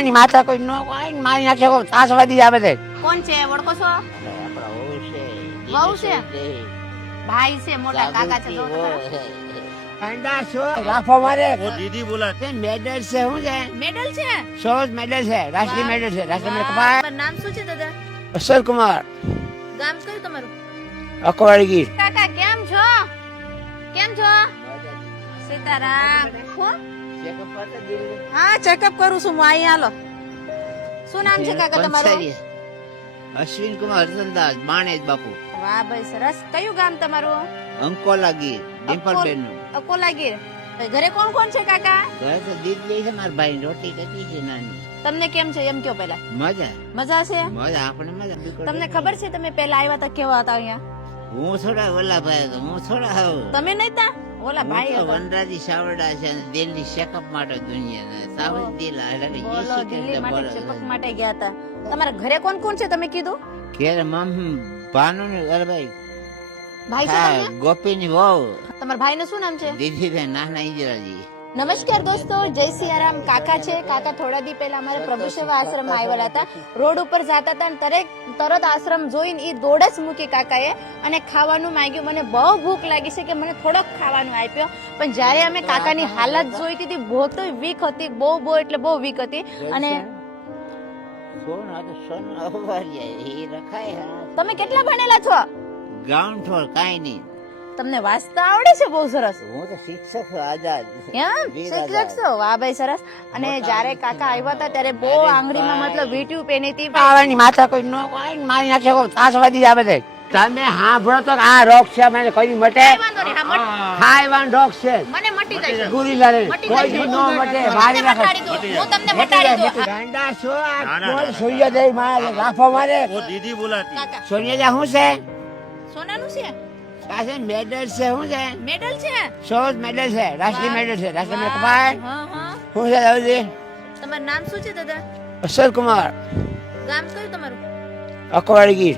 પાવાની માથા કોઈ નો કોઈ મારી નાખે કો ત્રાસવાદી આ બધે. કોણ છે ઓળખો છો? આપણા વહુ છે? ભાઈ છે, મોટા કાકા છે. જો તો ખરા. અંડા છો લાફો મારે वो दीदी बोला તે મેડલ છે હું છે મેડલ છે? સોજ મેડલ છે રાષ્ટ્રીય મેડલ છે રાષ્ટ્રીય મેડલ કપાય. તમારું નામ શું છે દાદા? અસલ કુમાર ગામ કયું તમારું? અકવાડગીર. કાકા કેમ છો? કેમ છો? સીતારામ. હું હા ચેકઅપ કરું છું હું. અહીંયા હાલો. શું નામ છે કાકા તમારું? અશ્વિન કુમાર હરસલદાસ બાણેજ બાપુ. વાહ ભાઈ સરસ. કયું ગામ તમારું? અંકોલા ગીર ડિમ્પલબેન નું અકોલા ગીર. ઘરે કોણ કોણ છે કાકા? ઘરે તો દીદ લઈ છે મારા ભાઈ રોટી કટી છે નાની. તમને કેમ છે એમ કયો પહેલા. મજા મજા છે? મજા આપણે મજા. તમને ખબર છે તમે પહેલા આવ્યા હતા કેવા હતા અહીંયા? હું થોડા ઓલા ભાઈ હતો હું થોડા આવ તમે નહીં તા? ઓલા ભાઈ હતા. વનરાજી સાવરડા છે અને દિલ્હી ચેકઅપ માટે દુનિયા સાવર દિલ બોલો દિલ્હી માટે ચેકઅપ માટે ગયા હતા. તમારા ઘરે કોણ કોણ છે તમે કીધું? કે મમ ભાનુ ને અરે ભાઈ ભાઈ છે હા તમને? ગોપીની વહુ તમારા ભાઈનું શું નામ છે? દીદીબેન નાના ઇજરાજી. નમસ્કાર દોસ્તો, જય સિયારામ. કાકા છે. કાકા થોડા દી પહેલા અમારે પ્રભુ સેવા આશ્રમમાં આવેલા હતા. રોડ ઉપર જતા હતા અને તરત આશ્રમ જોઈને ઈ દોડ જ મૂકી કાકાએ અને ખાવાનું માંગ્યું. મને બહુ ભૂખ લાગી છે કે મને થોડોક ખાવાનું આપ્યો, પણ જ્યારે અમે કાકાની હાલત જોઈ હતી બહુ તો વીક હતી, બહુ એટલે બહુ વીક હતી. અને સોન આ તો સોન અવારિયા એ રખાય તમે કેટલા ભણેલા છો? ગ્રાઉન્ડ ફ્લોર કાઈ નહીં. તમને વાંચતા આવડે છે? બહુ સરસ. હું તો શિક્ષક છું આઝાદ. એમ શિક્ષક છો? વાહ ભાઈ સરસ. અને જ્યારે કાકા આવ્યા હતા ત્યારે બહુ આંગળીમાં મતલબ વીંટીયું પહેરી હતી. પાવાની માથા કોઈ નો કોઈ મારી નાખે કો ત્રાસવાદી આ બધે. તમે હાંભળો તો આ રોગ છે મને કોઈ મટે. કઈ વાંધો નહીં. હા, ખાઈવાન રોગ છે મને મટી જાય છે. ગુરીલા રે મટી કોઈ જાય છે. નો મટે ભારી નાખે. હું તમને મટાડી દઉં. ગાંડા છો આ ના, ના, કોઈ ના. સૂર્યોદય મારે લાફો મારે. वो दीदी बोला थी કાકા સોનિયા શું છે સોનાનું છે? પાસે મેડલ છે શું છે મેડલ છે? સોજ મેડલ છે રાષ્ટ્રીય મેડલ છે રાષ્ટ્રીય મેડલ કપાય. હા હા. શું છે દાદાજી? તમારું નામ શું છે દાદા? અસલ કુમાર ગામ કયું તમારું? અકવાડગીર.